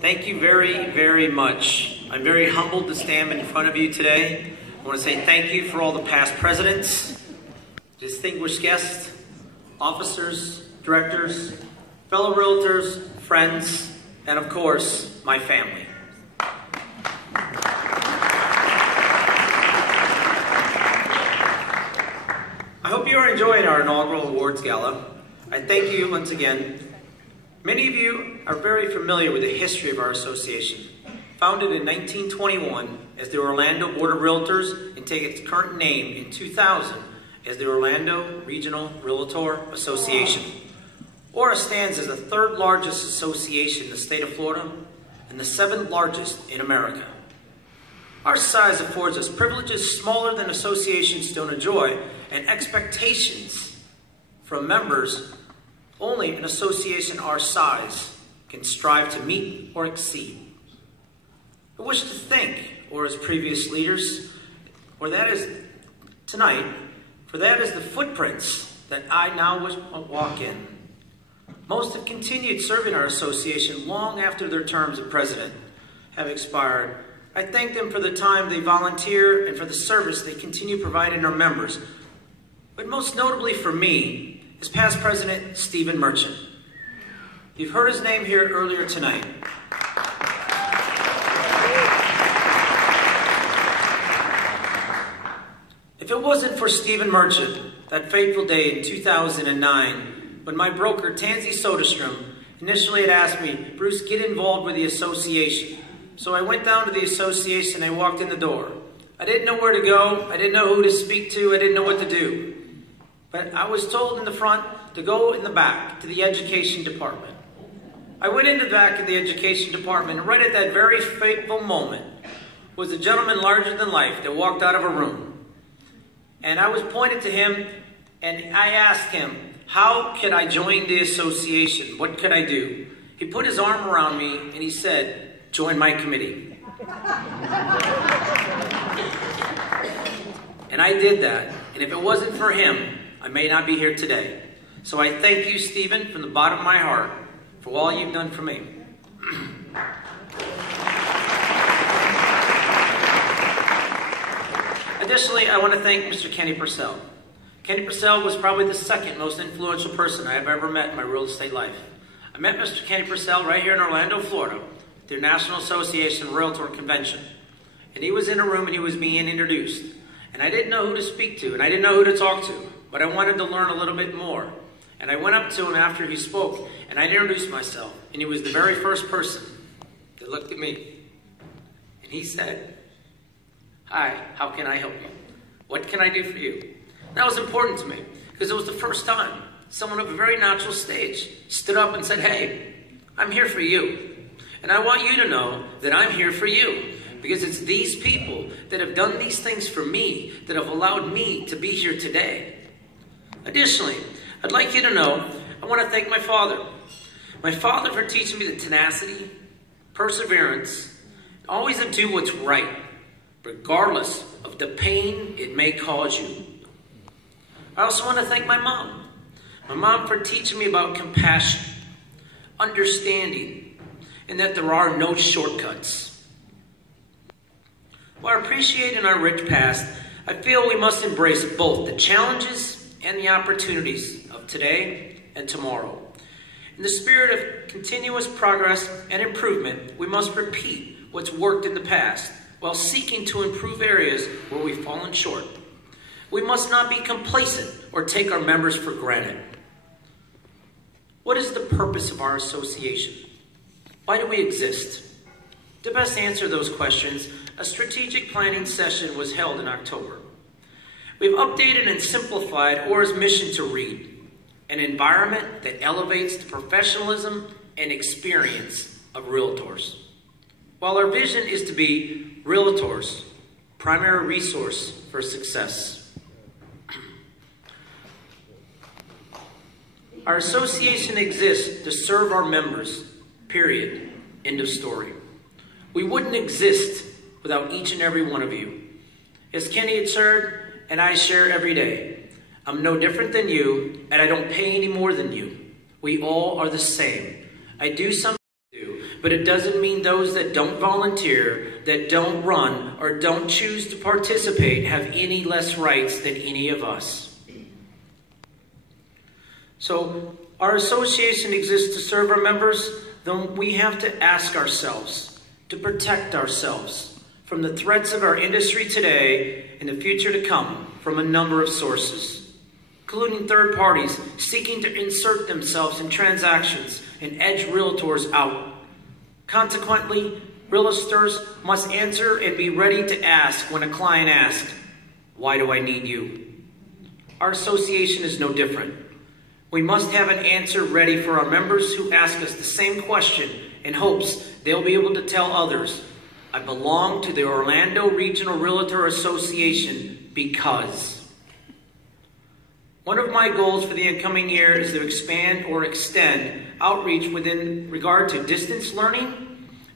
Thank you very, very much. I'm very humbled to stand in front of you today. I want to say thank you for all the past presidents, distinguished guests, officers, directors, fellow realtors, friends, and of course, my family. I hope you are enjoying our inaugural awards gala. I thank you once again. Many of you are very familiar with the history of our association. Founded in 1921 as the Orlando Board of Realtors and take its current name in 2000 as the Orlando Regional Realtor Association. ORRA stands as the third largest association in the state of Florida and the seventh largest in America. Our size affords us privileges smaller than associations don't enjoy and expectations from members only an association our size can strive to meet or exceed. I wish to thank ORRA's previous leaders, for that is the footprints that I now walk in. Most have continued serving our association long after their terms of president have expired. I thank them for the time they volunteer and for the service they continue providing our members. But most notably for me is past President Stephen Merchant. You've heard his name here earlier tonight. If it wasn't for Stephen Merchant, that fateful day in 2009, when my broker, Tansy Soderstrom, initially had asked me, Bruce, get involved with the association. So I went down to the association and I walked in the door. I didn't know where to go. I didn't know who to speak to. I didn't know what to do. But I was told in the front to go in the back to the education department. I went into the back of the education department, and right at that very fateful moment was a gentleman larger than life that walked out of a room. And I was pointed to him, and I asked him, how could I join the association? What could I do? He put his arm around me, and he said, join my committee. And I did that, and if it wasn't for him, I may not be here today. So I thank you, Stephen, from the bottom of my heart for all you've done for me. Additionally, I want to thank Mr. Kenny Purcell. Kenny Purcell was probably the second most influential person I have ever met in my real estate life. I met Mr. Kenny Purcell right here in Orlando, Florida, at the National Association Realtor Convention. And he was in a room and he was being introduced. And I didn't know who to speak to and I didn't know who to talk to. But I wanted to learn a little bit more. And I went up to him after he spoke, and I introduced myself. And he was the very first person that looked at me. And he said, hi, how can I help you? What can I do for you? That was important to me, because it was the first time someone of a very natural stage stood up and said, hey, I'm here for you. And I want you to know that I'm here for you. Because it's these people that have done these things for me that have allowed me to be here today. Additionally, I'd like you to know, I want to thank my father. My father for teaching me the tenacity, perseverance, always to do what's right, regardless of the pain it may cause you. I also want to thank my mom. My mom for teaching me about compassion, understanding, and that there are no shortcuts. While appreciating our rich past, I feel we must embrace both the challenges and the opportunities of today and tomorrow. In the spirit of continuous progress and improvement, we must repeat what's worked in the past while seeking to improve areas where we've fallen short. We must not be complacent or take our members for granted. What is the purpose of our association? Why do we exist? To best answer those questions, a strategic planning session was held in October. We've updated and simplified ORRA's mission to read, an environment that elevates the professionalism and experience of realtors. While our vision is to be realtors' primary resource for success. Our association exists to serve our members, period. End of story. We wouldn't exist without each and every one of you. As Kenny had shared, and I share every day, I'm no different than you, and I don't pay any more than you. We all are the same. I do something you do, but it doesn't mean those that don't volunteer, that don't run, or don't choose to participate have any less rights than any of us. So our association exists to serve our members, then we have to ask ourselves, to protect ourselves from the threats of our industry today and the future to come from a number of sources, including third parties seeking to insert themselves in transactions and edge realtors out. Consequently, realtors must answer and be ready to ask when a client asks, "Why do I need you?" Our association is no different. We must have an answer ready for our members who ask us the same question in hopes they'll be able to tell others, "I belong to the Orlando Regional Realtor Association because." One of my goals for the incoming year is to expand or extend outreach within regard to distance learning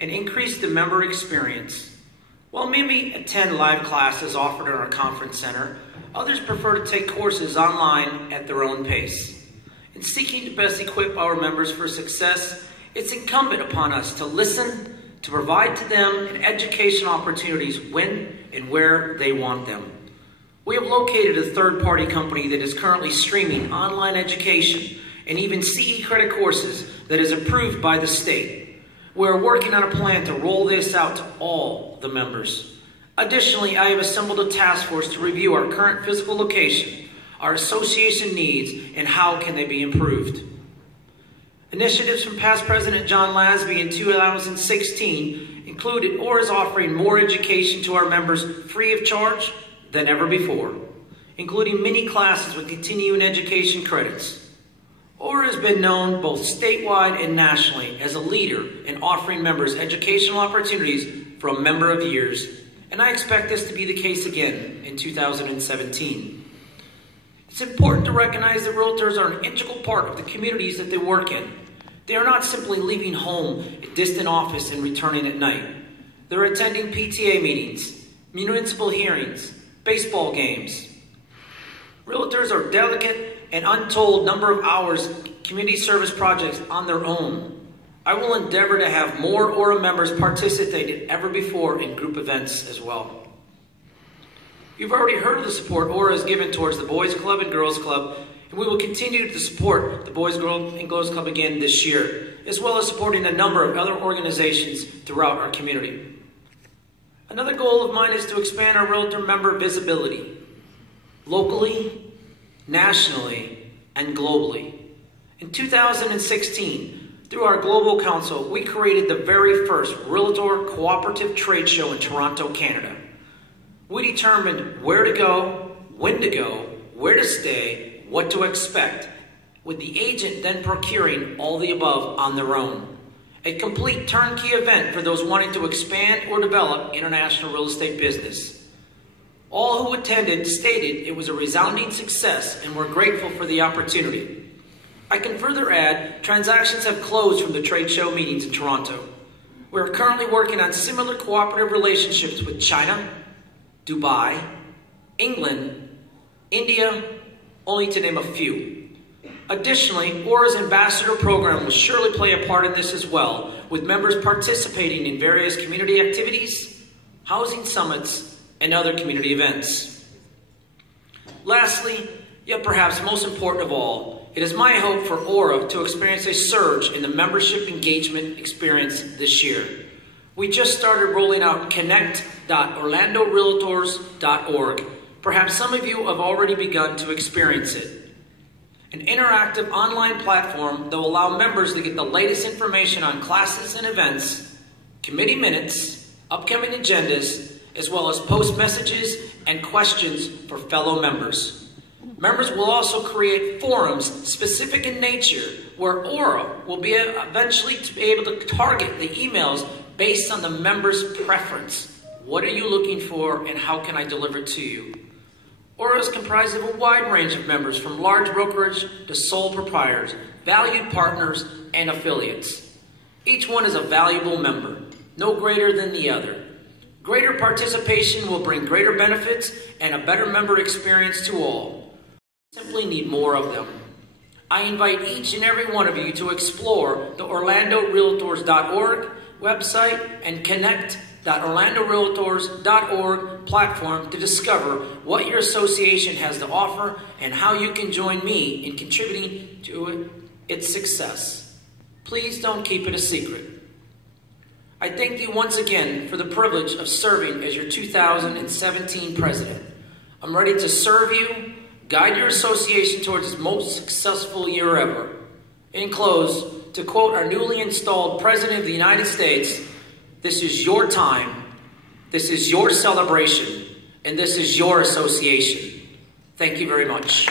and increase the member experience. While many attend live classes offered at our conference center, others prefer to take courses online at their own pace. In seeking to best equip our members for success, it's incumbent upon us to listen, to provide to them educational opportunities when and where they want them. We have located a third-party company that is currently streaming online education and even CE credit courses that is approved by the state. We are working on a plan to roll this out to all the members. Additionally, I have assembled a task force to review our current physical location, our association needs, and how can they be improved. Initiatives from past President John Lasby in 2016 included ORRA's offering more education to our members free of charge than ever before, including many classes with continuing education credits. ORRA has been known both statewide and nationally as a leader in offering members educational opportunities for a number of years, and I expect this to be the case again in 2017. It's important to recognize that realtors are an integral part of the communities that they work in. They are not simply leaving home, a distant office, and returning at night. They're attending PTA meetings, municipal hearings, baseball games. Realtors are delicate and untold number of hours community service projects on their own. I will endeavor to have more ORRA members participate than ever before in group events as well. You've already heard of the support ORRA has given towards the Boys Club and Girls Club, and we will continue to support the Boys and Girls Club again this year, as well as supporting a number of other organizations throughout our community. Another goal of mine is to expand our realtor member visibility, locally, nationally, and globally. In 2016, through our Global Council, we created the very first Realtor Cooperative Trade Show in Toronto, Canada. We determined where to go, when to go, where to stay, what to expect, with the agent then procuring all the above on their own. A complete turnkey event for those wanting to expand or develop international real estate business. All who attended stated it was a resounding success and were grateful for the opportunity. I can further add, transactions have closed from the trade show meetings in Toronto. We are currently working on similar cooperative relationships with China, Dubai, England, India, only to name a few. Additionally, ORRA's ambassador program will surely play a part in this as well, with members participating in various community activities, housing summits, and other community events. Lastly, yet perhaps most important of all, it is my hope for ORRA to experience a surge in the membership engagement experience this year. We just started rolling out connect.orlandorealtors.org. Perhaps some of you have already begun to experience it. An interactive online platform that will allow members to get the latest information on classes and events, committee minutes, upcoming agendas, as well as post messages and questions for fellow members. Members will also create forums specific in nature where ORRA will be eventually to be able to target the emails based on the member's preference. What are you looking for and how can I deliver it to you? ORRA is comprised of a wide range of members from large brokerage to sole proprietors, valued partners, and affiliates. Each one is a valuable member, no greater than the other. Greater participation will bring greater benefits and a better member experience to all. We simply need more of them. I invite each and every one of you to explore the OrlandoRealtors.org website and connect.OrlandoRealtors.org platform to discover what your association has to offer and how you can join me in contributing to its success. Please don't keep it a secret. I thank you once again for the privilege of serving as your 2017 president. I'm ready to serve you, guide your association towards its most successful year ever. In close, to quote our newly installed President of the United States, this is your time, this is your celebration, and this is your association. Thank you very much.